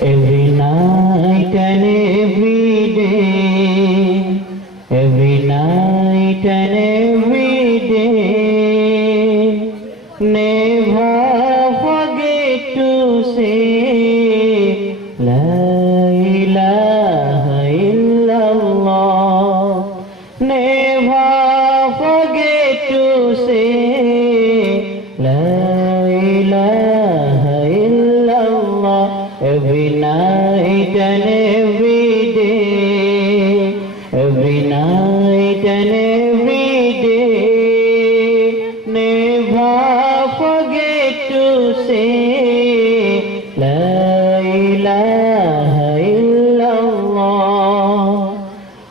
Every night and every day, every night and every day, never forget to say La ilaha illallah. Never forget to say La ilaha illallah. Every night and every day, every night and every day, never forget to say La ilaha illallah.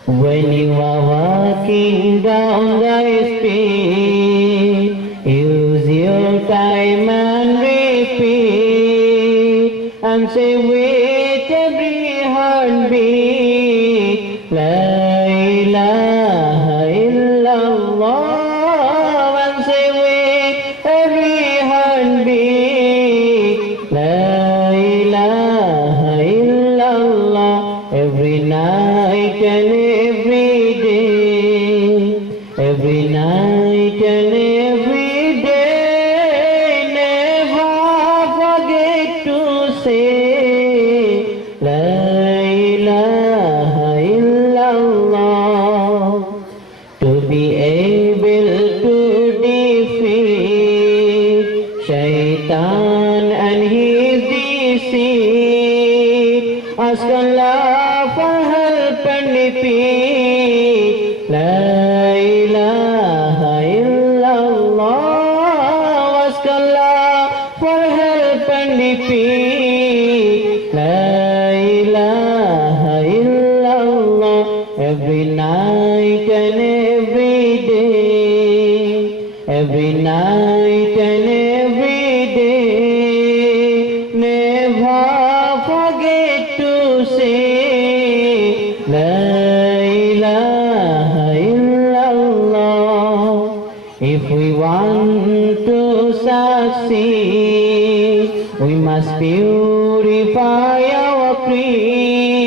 When you are walking down the street, use your time and repeat, and say with every heartbeat, La ilaha illallah. And say with every heartbeat, La ilaha illallah. Every night and every day, every night and every day, never forget to say La ilaha illallah. To be able to defeat Shaitan and his deceit, ask Allah for help and repeat La ilaha illallah. Ask Allah for help and repeat La ilaha illallah. Every night and every day, every night and every day, never forget to say La ilaha illallah. If we want to succeed, we must purify our creed.